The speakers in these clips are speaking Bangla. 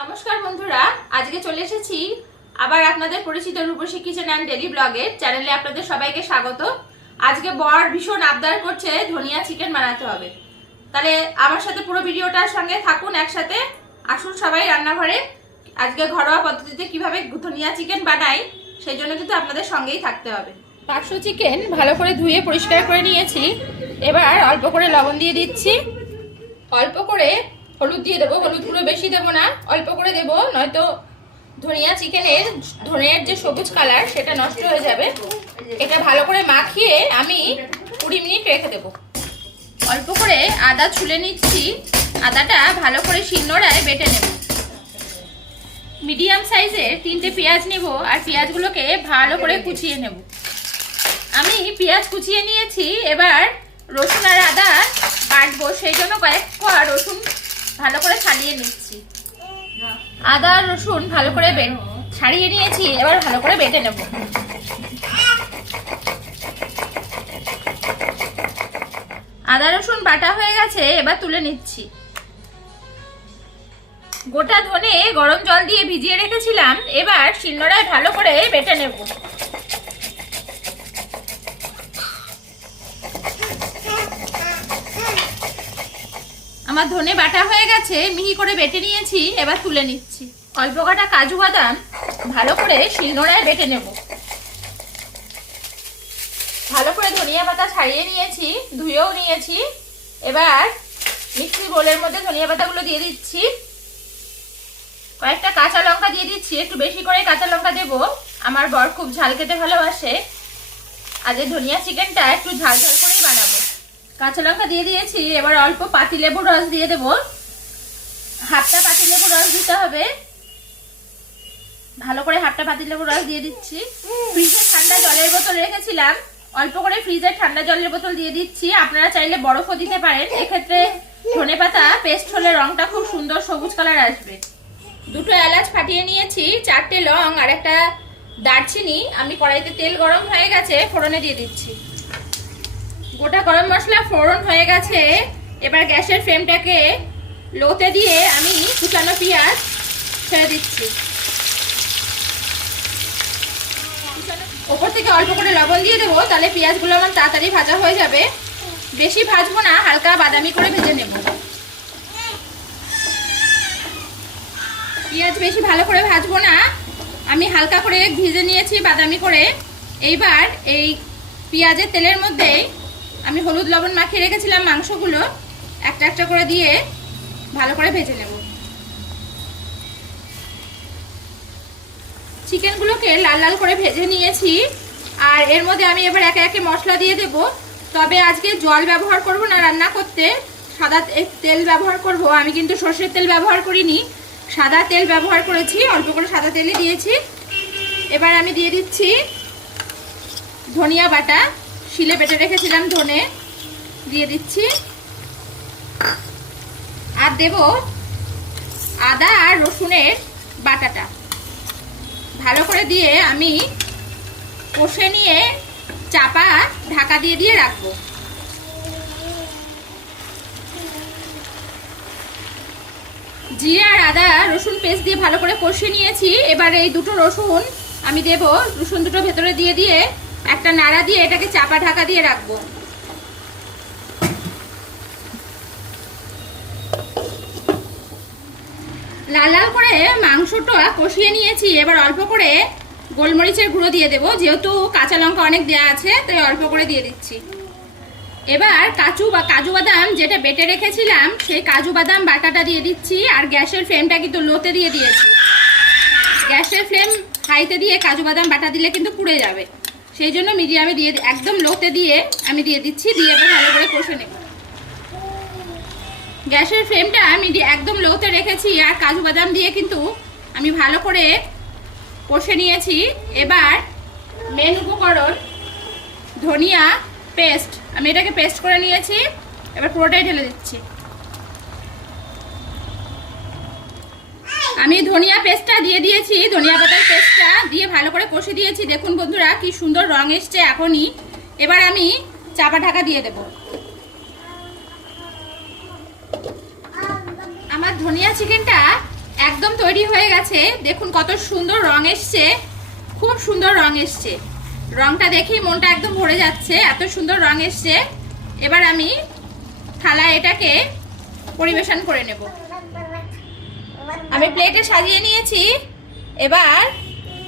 নমস্কার বন্ধুরা, আজকে চলে এসেছি আবার আপনাদের পরিচিত রূপসী কিচেন অ্যান্ড ডেলি ব্লগের চ্যানেলে আপনাদের সবাইকে স্বাগত। আজকে বর ভীষণ আবদার করছে ধনিয়া চিকেন বানাতে হবে। তাহলে আমার সাথে পুরো ভিডিওটার সঙ্গে থাকুন একসাথে, আসুন সবাই রান্নাঘরে। আজকে ঘরোয়া পদ্ধতিতে কীভাবে ধনিয়া চিকেন বানাই, সেই জন্য কিন্তু আপনাদের সঙ্গেই থাকতে হবে। পাঁচশো চিকেন ভালো করে ধুয়ে পরিষ্কার করে নিয়েছি। এবার অল্প করে লবণ দিয়ে দিচ্ছি। অল্প করে হলুদ দিয়ে দেবো হলুদ গুঁড়ো বেশি দেবো না, অল্প করে দেবো, নয়তো ধনিয়া, চিকেনের, ধনিয়ার যে সবুজ কালার সেটা নষ্ট হয়ে যাবে। এটা ভালো করে মাখিয়ে আমি কুড়ি মিনিট রেখে দেবো। অল্প করে আদা ছুলে নিচ্ছি, আদাটা ভালো করে শিলনোড়ায় বেটে নেব। মিডিয়াম সাইজের তিনটে পেঁয়াজ নেব, আর পেঁয়াজগুলোকে ভালো করে কুচিয়ে নেব। আমি পেঁয়াজ কুচিয়ে নিয়েছি, এবার রসুন আর আদা বাটবো, সেই জন্য কয়েক কোয়া রসুন ভালো করে ছাড়িয়ে নিচ্ছি। আদা, রসুন ভালো করে ছাড়িয়ে নিয়েছি, এবার ভালো করে বেটে নেব। আদা, রসুন বাটা হয়ে গেছে, এবার তুলে নিচ্ছি। গোটা ধনে গরম জল দিয়ে ভিজিয়ে রেখেছিলাম, এবার শিলনোড়ায় ভালো করে বেটে নেব। আমার ধনে বাটা হয়ে গেছে, মিহি করে বেটে নিয়েছি, এবার তুলে নিচ্ছি। অল্প কাটা কাজু বাদাম, ভালো করে শিলনোড়ায় বেটে নেব। ভালো করে ধনিয়া পাতা ছাড়িয়ে নিয়েছি, ধুয়েও নিয়েছি। এবার মিক্সি বোলের মধ্যে ধনিয়া পাতাগুলো দিয়ে দিচ্ছি। কয়েকটা কাঁচা লঙ্কা দিয়ে দিচ্ছি, একটু বেশি করে কাঁচা লঙ্কা দেব। আমার বর খুব ঝাল খেতে ভালোবাসে। আজ ধনিয়া চিকেনটা একটু ঝাল ঝাল কাঁচা লঙ্কা দিয়ে দিয়েছি, এবার অল্প পাতি লেবুর রস দিয়ে দেবো। হাফটা পাতি লেবুর রস দিতে হবে। ভালো করে হাফটা পাতি লেবুর রস দিয়ে দিচ্ছি। ফ্রিজে ঠান্ডা জলের বোতল রেখেছিলাম। অল্প করে ফ্রিজের ঠান্ডা জলের বোতল দিয়ে দিচ্ছি। আপনারা চাইলে বরফও দিতে পারেন। এক্ষেত্রে ধনে পাতা পেস্ট হলে রংটা খুব সুন্দর সবুজ কালার আসবে। দুটো এলাচ ফাটিয়ে নিয়েছি, চারটে লং আর একটা দারচিনি। আমি কড়াইতে তেল গরম হয়ে গেছে, ফোড়নে দিয়ে দিচ্ছি। গোটা গরম মশলা ফোড়ন হয়ে গেছে। এবার গ্যাসের ফ্লেমটাকে লোতে দিয়ে আমি কুচানো পেঁয়াজ ছেড়ে দিচ্ছি। ওপর থেকে অল্প করে লবণ দিয়ে দেবো, তাহলে পেঁয়াজগুলো আমার তাড়াতাড়ি ভাজা হয়ে যাবে। বেশি ভাজবো না, হালকা বাদামি করে ভেজে নেব। পেঁয়াজ বেশি ভালো করে ভাজবো না, আমি হালকা করে ভেজে নিয়েছি বাদামি করে। এইবার এই পেঁয়াজের তেলের মধ্যে আমি হলুদ লবণ মাখিয়ে রেখেছিলাম মাংসগুলো। একটা একটা করে দিয়ে ভালো করে ভেজে নেব। চিকেনগুলোকে লাল লাল করে ভেজে নিয়েছি। আর এর মধ্যে আমি এবার একে একে মশলা দিয়ে দেব। তবে আজকে জল ব্যবহার করব না রান্না করতে। সাদা তেল ব্যবহার করব। আমি কিন্তু সর্ষের তেল ব্যবহার করিনি। সাদা তেল ব্যবহার করেছি, অল্প করে সাদা তেলই দিয়েছি। এবার আমি দিয়ে দিচ্ছি ধনিয়া বাটা। শিলে বেটে রেখেছিলাম ধনে। দিয়ে দিচ্ছি। আর দেব আদা আর রসুনের বাটাটা। ভালো করে দিয়ে আমি কষে নিয়ে চাপা ঢাকা দিয়ে দিয়ে রাখব। জিরে আর আদা, রসুন পেস্ট দিয়ে ভালো করে কষিয়ে নিয়েছি। এবার এই দুটো রসুন আমি দেব। রসুন দুটো ভেতরে দিয়ে দিয়ে একটা নাড়া দিয়ে এটাকে চাপা ঢাকা দিয়ে রাখব। লাল লাল করে মাংসটা কষিয়ে নিয়েছি। এবার অল্প করে গোলমরিচের গুঁড়ো দিয়ে দেবো। যেহেতু কাঁচা লঙ্কা অনেক দেওয়া আছে, তাই অল্প করে দিয়ে দিচ্ছি। এবার কাজু বা কাজু বাদাম যেটা বেটে রেখেছিলাম, সেই কাজু বাদাম বাটাটা দিয়ে দিচ্ছি। আর গ্যাসের ফ্লেমটা কিন্তু লোতে দিয়ে দিয়েছি। গ্যাসের ফ্লেম হাইতে দিয়ে কাজু বাদাম বাটা দিলে কিন্তু পুড়ে যাবে। সেই জন্য মিডিয়ামে দিয়ে একদম লোতে দিয়ে আমি দিয়ে দিচ্ছি, দিয়ে এবার ভালো করে কষে নেব। গ্যাসের ফ্লেমটা আমি একদম লোতে রেখেছি, আর কাজু বাদাম দিয়ে কিন্তু আমি ভালো করে কষে নিয়েছি। এবার মেন উপকরণ ধনিয়া পেস্ট আমি এটাকে পেস্ট করে নিয়েছি, এবার পুরোটাই ঢেলে দিচ্ছি। আমি ধনিয়া পেস্টটা দিয়ে দিয়েছি, ধনিয়া পাতার পেস্টটা দিয়ে ভালো করে কষে দিয়েছি। দেখুন বন্ধুরা, কি সুন্দর রং এসছে এখনই। এবার আমি চাপা ঢাকা দিয়ে দেব। আমার ধনিয়া চিকেনটা একদম তৈরি হয়ে গেছে। দেখুন কত সুন্দর রং এসছে। খুব সুন্দর রং এসছে। রংটা দেখেই মনটা একদম ভরে যাচ্ছে, এত সুন্দর রং এসছে। এবার আমি থালায় এটাকে পরিবেশন করে নেব। আমি প্লেটে সাজিয়ে নিয়েছি। এবার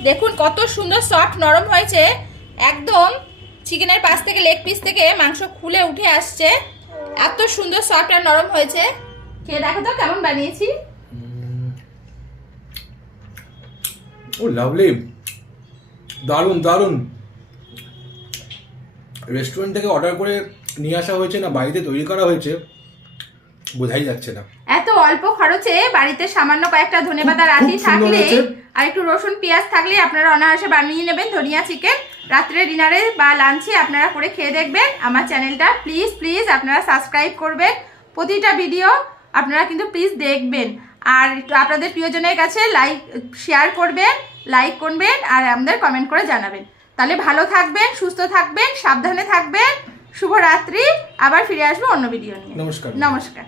দেখুন কত সুন্দর সফট নরম হয়েছে। একদম চিকেনের পাশ থেকে লেগ পিস থেকে মাংস খুলে উঠে আসছে। এত সুন্দর সফট আর নরম হয়েছে। খেয়ে দেখো তো কেমন বানিয়েছি। Oh lovely. দারুণ দারুণ। রেস্টুরেন্ট থেকে অর্ডার করে নিয়ে আসা হয়েছে না? বাড়িতে তৈরি করা হয়েছে। বোঝাই যাচ্ছে না। এত অল্প খরচে বাড়িতে সামান্য কয়েকটা ধনেপাতা সুন্দর থাকলে আর একটু রসুন পেঁয়াজ থাকলে আপনারা অনায়াসে বানিয়ে নেবেন ধনিয়া চিকেন। রাত্রে ডিনারে বা লাঞ্চে আপনারা করে খেয়ে দেখবেন। আমার চ্যানেলটা প্লিজ প্লিজ আপনারা সাবস্ক্রাইব করবেন। প্রতিটা ভিডিও আপনারা কিন্তু প্লিজ দেখবেন। আর একটু আপনাদের প্রিয়জনের কাছে লাইক শেয়ার করবেন লাইক করবেন আর আমাদের কমেন্ট করে জানাবেন। তাহলে ভালো থাকবেন সুস্থ থাকবেন সাবধানে থাকবেন। শুভরাত্রি। আবার ফিরে আসব অন্য ভিডিও নিয়ে। নমস্কার। নমস্কার।